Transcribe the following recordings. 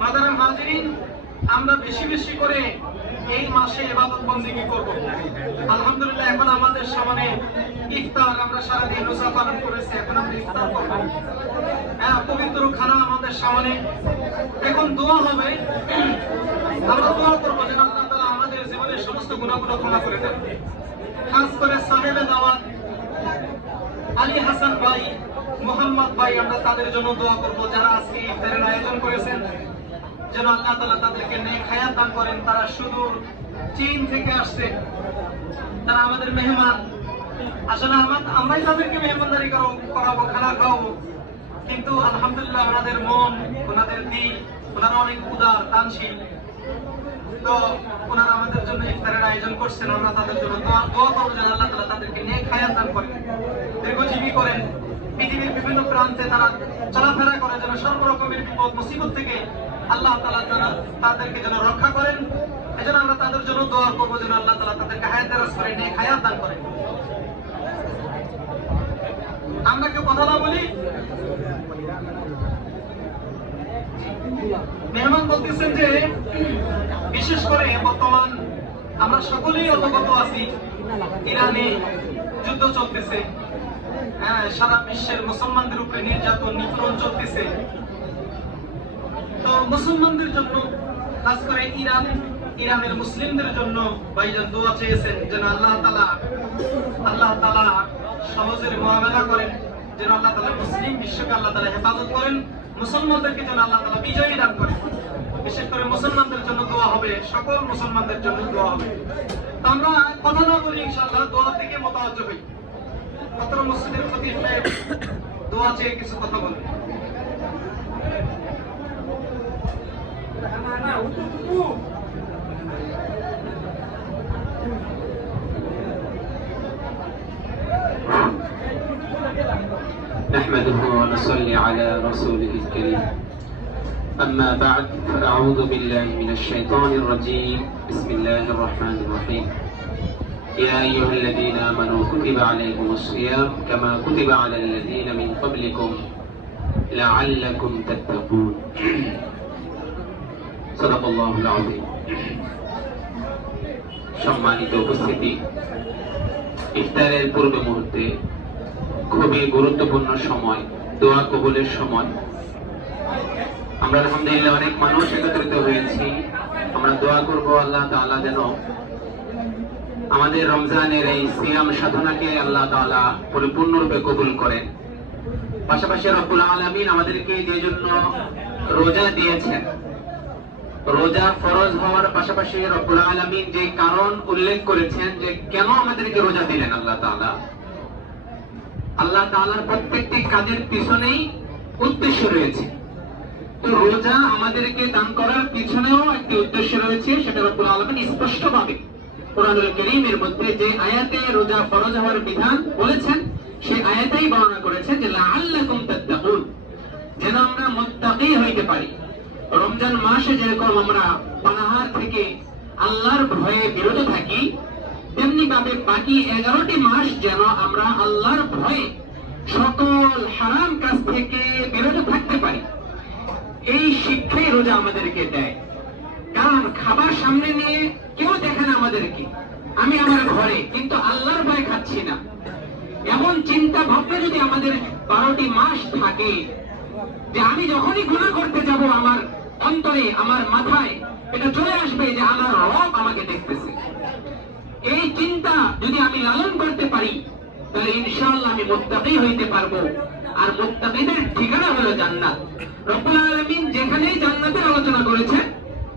মাদারের হাজিরিন, আমরা বেশি বেশি করে এই মাসে ইবাদত বন্দেগী করব। আলহামদুলিল্লাহ, এখন আমাদের সামনে ইফতার, আমরা সারাদিন রোজা পালন করেছি, এখন আমরা ইফতার করব। হ্যাঁ, পবিত্র খানা আমাদের সামনে, এখন দোয়া হবে। আমরা দোয়া করবো যেন আল্লাহ তাআলা আমাদের জীবনের সমস্ত গুনাহগুলো ক্ষমা করে দেন। খাস করে সাহেবে দাওয়াত আলী হাসান ভাই, মোহাম্মদ ভাই, আমরা তাদের জন্য দোয়া করব, যারা আজকে ইফতারের আয়োজন করেছেন। যেন আল্লাহ তাআলা তাদেরকে নেক হায়াত দান করেন। তারা সুদূর চীন থেকে আসছে, তারা আমাদের মেহমান। আসলে আমরাই তাদেরকে মেহমানদারি করাবো, খানা খাওয়াবো, কিন্তু আলহামদুলিল্লাহ ওনাদের মন, ওনাদের দিল, ওনারা অনেক উদার, দানশীল। তো ওনারা আমাদের জন্য ইফতারের আয়োজন করছেন। আমরা তাদের জন্য দোয়া করবো যেন আল্লাহ তাআলা তাদেরকে নেক হায়াত দান করেন, দীর্ঘজীবী করেন। পৃথিবীর বিভিন্ন প্রান্তে তারা চলাফেরা করে, যেন সর্বরকমের বিপদ মুসিবত থেকে আল্লাহ তাআলা তাদেরকে যেন রক্ষা করেন। এজন্য আমরা তাদের জন্য দোয়া করবো যেন আল্লাহ তাআলা তাদেরকে হায়াত দারাজ করেন, নেক হায়াত দান করেন। আমরা কেউ কথা না বলি। মেহমান বলতেছেন যে বিশেষ করে বর্তমান আমরা সকলেই অবগত আছি, ইরানে যুদ্ধ চলতেছে। সারা বিশ্বের মুসলমানদের উপরে নির্যাতন, নিপীড়ন চলতেছে। তো মুসলমানদের জন্য, খাস করে ইরানের মুসলিমদের জন্য ভাইজান দোয়া চেয়েছেন যেন আল্লাহ তাআলা সহজের মুআমালা করেন, যেন আল্লাহ তাআলা মুসলিম বিশ্বকে আল্লাহ তাআলা হেফাজত করেন, মুসলমানদেরকে যেন আল্লাহ তাআলা বিজয়ী দান করেন। বিশেষ করে মুসলমানদের জন্য দোয়া হবে, সকল মুসলমানদের জন্য দোয়া হবে। তো আমরা কথা না বলি, ইনশাআল্লাহ দোয়া থেকে মোতাওয়াজ্জ হই। অত্র মসজিদের খতিব সাহেব দোয়া চেয়ে কিছু কথা বলেন। نحمده ونصلي على رسوله الكريم أما بعد فأعوذ بالله من الشيطان الرجيم بسم الله الرحمن الرحيم يا أيها الذين آمنوا كتب عليكم الصيام كما كتب على الذين من قبلكم لعلكم تتقون صدق الله العظيم সম্মানিত উপস্থিতি, ইফতারের পূর্ব মুহূর্তে খুবই গুরুত্বপূর্ণ সময়, দোয়া কবুলের সময়। আমরা আলহামদুলিল্লাহ অনেক মানুষ একত্রিত হয়েছি। আমরা দোয়া করব আল্লাহ তাআলা যেন আমাদের রমজানের এই সিয়াম সাধনাকে আল্লাহ তাআলা পরিপূর্ণরূপে কবুল করেন। পাশাপাশি রব্বুল আলামিন আমাদেরকে যে জন্য রোজা দিয়েছেন, রোজা ফরজ হওয়ার পাশাপাশি রব্বুল আলামিন যে কারণ উল্লেখ করেছেন যে কেন আমাদেরকে রোজা দিলেন আল্লাহ তাআলার প্রত্যেকটি কাজের পিছনেই উদ্দেশ্য রয়েছে। তো রোজা আমাদেরকে দান করার পিছনেও একটি উদ্দেশ্য রয়েছে, সেটা রব্বুল আলামিন স্পষ্টভাবে কোরআনুল কারীমের মধ্যে যে আয়াতে রোজা ফরজ হওয়ার বিধান বলেছেন, সেই আয়াতেই বর্ণনা করেছেন যে লাআল্লাকুম তাত্তাকুন, যেন আমরা মুত্তাকী হইতে পারি। রমজান মাসে যেরকম আমরা পানাহার থেকে আল্লাহর ভয়ে বিরত থাকি, তেমনি ভাবে বাকি 11টি মাস যেন আমরা আল্লাহর ভয়ে সকল হারাম কাজ থেকে বিরত থাকতে পারি। এই শিক্ষাই রোজা আমাদেরকে দেয়। কারণ খাবার সামনে নিয়ে কেউ দেখে না আমাদেরকে, আমি আমার ঘরে কিন্তু আল্লাহর ভয়ে খাচ্ছি না, এমন চিন্তা ভাবনা যদি আমাদের 12টি মাস থাকে যে আমি যখনই গুনাহ করতে যাব আমার অন্তরে, আমার মাথায় এটা চলে আসবে যে আমার রব আমাকে দেখতেছে। এই চিন্তা যদি আমি লালন করতে পারি তাহলে ইনশাআল্লাহ আমি মুত্তাকী হইতে পারবো। আর মুত্তাকীদের ঠিকানা হলো জান্নাত। রব্বুল আলামিন যেখানেই জান্নাতের আলোচনা করেছেন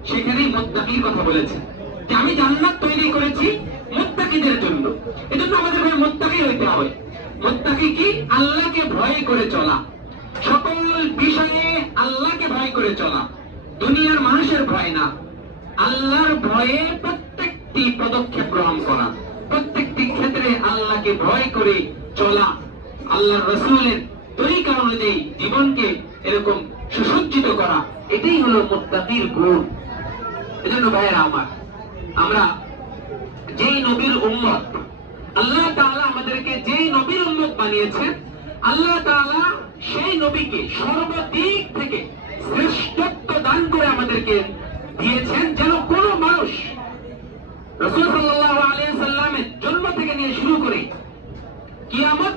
সেখানেই মুত্তাকীর কথা বলেছেন, যে আমি জান্নাত তৈরি করেছি মুত্তাকীদের জন্য। এজন্য আমাদের মুত্তাকী হইতে হবে। মুত্তাকী কি? আল্লাহকে ভয় করে চলা, সকল বিষয়ে আল্লাহকে ভয় করে চলা, দুনিয়ার মানুষের ভয় না, আল্লাহর ভয়ে প্রত্যেকটি পদক্ষেপ গ্রহণ করা, প্রত্যেকটি ক্ষেত্রে আল্লাহকে ভয় করে চলা, আল্লাহর রাসূলের তরিকা অনুযায়ী জীবনকে এরকম সুসজ্জিত করা, এটাই হলো মুত্তাকির গুণ। এজন্য ভাইয়েরা আমার, আমরা যেই নবীর উম্মত, আল্লাহ তাআলা আমাদেরকে যেই নবীর উম্মত বানিয়েছেন, আল্লাহ তাআলা সেই নবীকে সর্বদিক থেকে শ্রেষ্ঠত্ব দান করে আমাদেরকে দিয়েছেন, যেন কোনো মানুষ রাসূল সাল্লাল্লাহু আলাইহি সাল্লামের জন্ম থেকে নিয়ে শুরু করে কিয়ামত